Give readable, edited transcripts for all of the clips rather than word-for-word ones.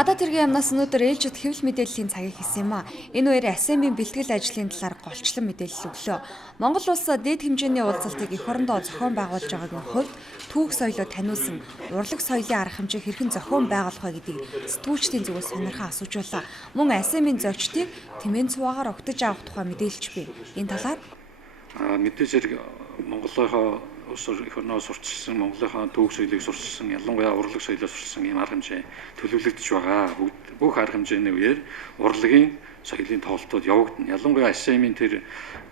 Гадаад хэргийн яамнаас өнөөдөр ээлжид хэвлэл мэдээллийн цагийг хийсэн юм а. Энэ үеэр АСЕАН-ийн бэлтгэл ажлын талаар голчлон мэдээлэл өглөө. Монгол улс дээд хэмжээний уулзалтыг эх орондоо зохион байгуулж байгаагийн хувьд түүх соёлоо таниулсан урлаг соёлын арга хэмжээ хэрхэн зохион байгуулах вэ гэдгийг сэтгүүлчдийн зүгээс сонирхон асуужуулаа. Мөн АСЕАН-ийн зочдыг тэмээн цуваагаар угтаж авах тухай мэдээлж буй. Энэ талаар мэдээж хэрэг Монголынхоо эх орноо сурчилсан, Монголынхаа түүх соёлыг сурчилсан, ялангуяа урлаг соёлоо сурчилсан ийм арга хэмжээ төлөвлөгдөж байгаа. Бүх арга хэмжээний үеэр урлагийн соёлын тоглолтууд явагдана. Ялангуяа АСЕАН-ийн тэр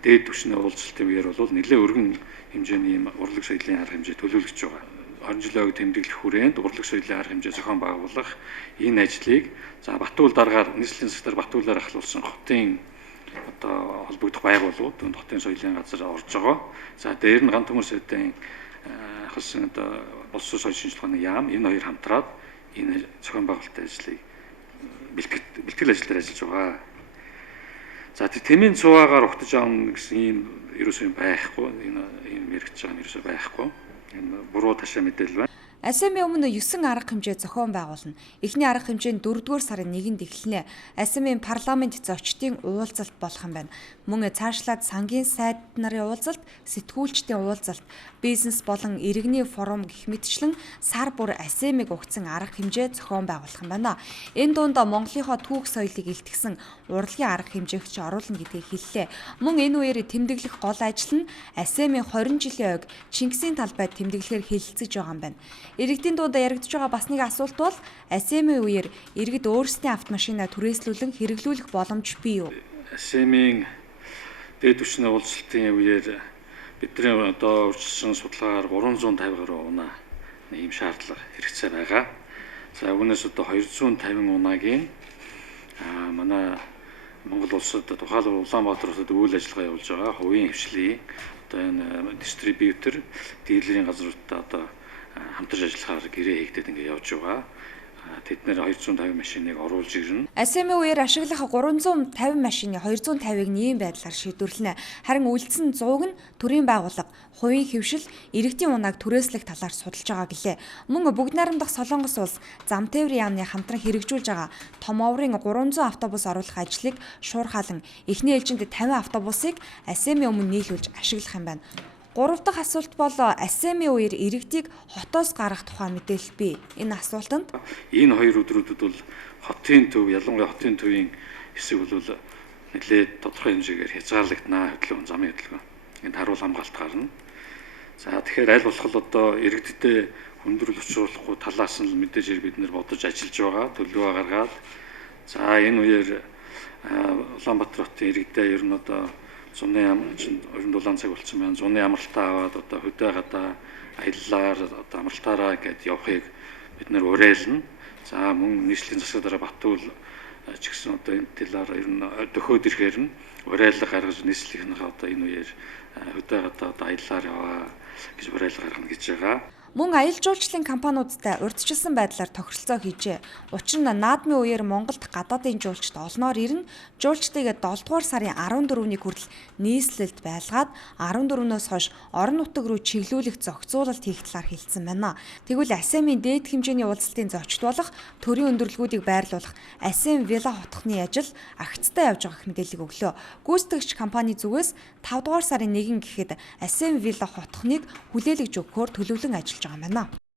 дээд түвшний уулзалтын үеэр бол нэлээд өргөн хэмжээний ийм урлаг соёлын арга хэмжээ төлөвлөгдөж байгаа. 20 жилийн тэмдэглэх хүрээнд урлаг соёлын арга хэмжээ зохион байгуулах энэ ажлыг Батүл дараагаар нийслэлийн засгаар Батүлаар ахлуулсан хотын холбогдох байгууллагууд хотын соёлын газар орж байгаа. За дээр нь ганц төмөр сайдын ахалсан боловсон соёлын шинжилгээний яам энэ хоёр хамтраад энэ зохион байгуулалтын ажлыг бэлтгэл ажил дээр ажиллаж байгаа. За тэмээн цуваагаар угтаж авна гэсэн ийм ерөөсөө байхгүй. Энэ мэрэгч байгаа юм ерөөсөө байхгүй. Энэ буруу ташаа мэдээлэл байна. АСЕАН-ийн өмнө 9 арга хэмжээ зохион байгуулна. Эхний арга хэмжээ нь 4-р сарын 1-нд эхэлнэ. АСЕАН-ийн парламент зочдын уулзалт болох юм байна. Мөн цаашлаад сангийн сайд нарын уулзалт, сэтгүүлчдийн уулзалт, бизнес болон иргэний форум гэх мэтчлэн сар бүр АСЕАН-ыг угтсан арга хэмжээ зохион байгуулах юм байна. Энэ дунд Монголынхоо түүх соёлыг илтгэсэн урлагийн арга хэмжээгч оруулна гэдгийг хэллээ. Мөн энэ үеэр тэмдэглэх гол ажил нь АСЕАН-ийн 20 жилийн ойг Чингисийн талбайд тэмдэглэхээр хэлэлцэж байгаа юм байна. Иргэдийн дунд яригдж байгаа бас нэг асуулт бол АСЕАН-ийн үеэр иргэд өөрсдийн автомашинаа түрээслүүлэн хэрэглүүлэх боломж бий юу? АСЕАН-ийн дээд түвшний уулзалтын үеэр бидний одоо урьдчилсан судалгаагаар 350 гаруй унаа ийм шаардлага хэрэгцээ байгаа. За үүнээс одоо 250 унагийн манай Монгол улсад тухайлбал Улаанбаатар хотод үйл ажиллагаа явуулж байгаа хувийн хвшлийн одоо энэ дистрибьютор, дилерийн газруудад одоо хамтарч ажиллахаар гэрээ хийгдээд ингээд явж байгаа. Тэд нэр 250 машиныг оруулж ирнэ. АСЕАН-ийн үеэр ашиглах 350 машины 250-ыг ийм байдлаар шийдвэрлэнэ. Харин үлдсэн 100-г нь төрийн байгууллага, хувийн хвшил, иргэдийн унааг түрээслэх талаар судалж байгаа гэлээ. Мөн бүгд найрамдах Солонгос улс зам тээврийн яамны хамтран хэрэгжүүлж байгаа том оврын 300 автобус оруулах ажлыг шуурхаалan эхний ээлжинд 50 автобусыг АСЕАН-ийн өмнө нийлүүлж ашиглах юм байна. 3 дахь асуулт бол АСЕАН-ийн үеэр иргэдийг хотоос гаргах тухай мэдээлэл бий. Энэ асуултанд энэ хоёр өдрүүдэд бол хотын төв, ялангуяа хотын төвийн хэсэг бол нэлээд тодорхой хэмжээгээр хязгаарлагдана хөдөлгөөн, замын хөдөлгөөн. Энд харуул хамгаалт гарна. За тэгэхээр аль болох одоо иргэдтэй хүндрэл учруулахгүй талаас нь мэдээж бид нэр бодож ажиллаж байгаа, төлөвөө гаргаад. За энэ үеэр Улаанбаатар хотын иргэдээ ер нь одоо зуны өрн дулаан цаг болсон байна. Зуны амралтаа аваад одоо хөдөө гадаа аяллаар одоо амралтаараа ингээд явахыг бид нэр уриална. За мөн нийслэлийн засаг дараа Батүл ч гэсэн одоо энэ талаар ер нь дөхөөд ирэхээр нь уриалга гаргаж нийслэлийнхээ одоо энэ үеэр хөдөө гадаа одоо аяллаар яваа гэж уриалга гаргана гэж байгаа. Мөн аялал жуулчлалын компаниудтай урьдчилсан байдлаар тохиролцоо хийжээ. Учир нь наадмын үеэр Монголд гадаадын жуулчд олноор ирнэ. Жуулчдыг 7 дугаар сарын 14-ний хүртэл нийслэлд байлгаад 14-өөс хойш орон нутаг руу чиглүүлэх зохицуулалт хийх талаар хэлсэн байна. Тэгвэл АСЕАН-ийн дээд хэмжээний уулзалтын зочд болох төрийн өндөрлгүүдийг байрлуулах АСЕАН Вилла хотхны ажил агцтай явж байгаа мэдээлэл өглөө. Гүйцэтгэгч компани зүгээс 5 дугаар сарын 1 гэхэд АСЕАН Вилла хотхныг хүлээлгэж өгөхөөр төлөвлөн ажиллаж байгаа юм байна.